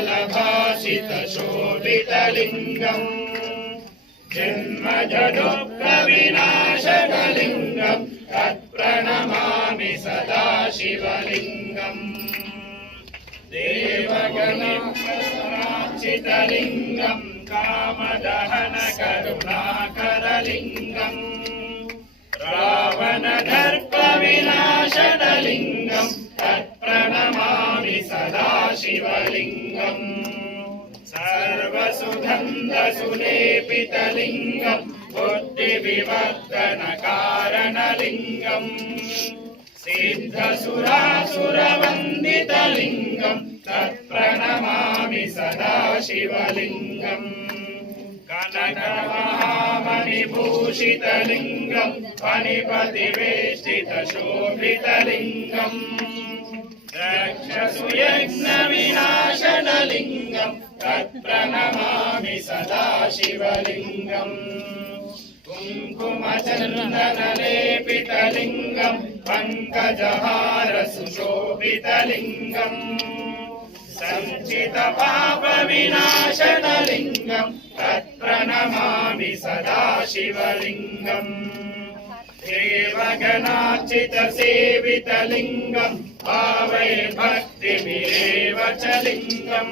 कमलभासितशोभितलिङ्गम् जन्मजडुःखविनाशनलिङ्गम् तत्प्रणमामि सदा शिवलिङ्गम् देवगणप्रसरार्चितलिङ्गम् कामदहनकरुणाकरलिङ्गम् रावणदर्पविनाशनलिङ्गम् तत्प्रणमामि सदा शिवलिङ्गम् सर्वसुगन्धसुलेपितलिङ्गम् बुद्धिविवर्धनकारणलिङ्गम् सिद्धसुरासुरवन्दितलिङ्गम् तत्प्रणमामि सदा शिवलिङ्गम् कनकमहामणिभूषितलिङ्गम् फणिपतिवेष्टितशोभितलिङ्गम् दक्षसुयज्ञविनाशनलिङ्गम् तत्प्रणमामि सदा शिवलिङ्गम् कुङ्कुमचन्दनलेपितलिङ्गम् पङ्कजहारसुशोभितलिङ्गम् सञ्चितपापविनाशनलिङ्गम् तत्प्रणमामि सदा शिवलिङ्गम् देवगणार्चितसेवितलिङ्गम् भावये भक्तिमिरेव च लिङ्गम्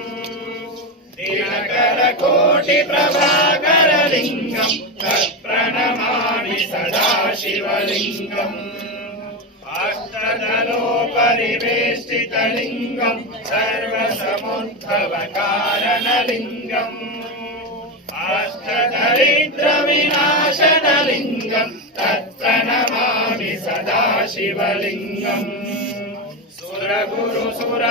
दिनकरकोटिप्रभाकरलिङ्गम् तत्प्रणमामि सदा शिवलिङ्गम् अष्टदलोपरिवेष्टितलिङ्गम् सर्वसमुद्भवकारणलिङ्गम् अष्टदरिद्रविनाशनलिङ्गम् तत्प्रणमामि सदा शिवलिङ्गम् सुरगुरुसुर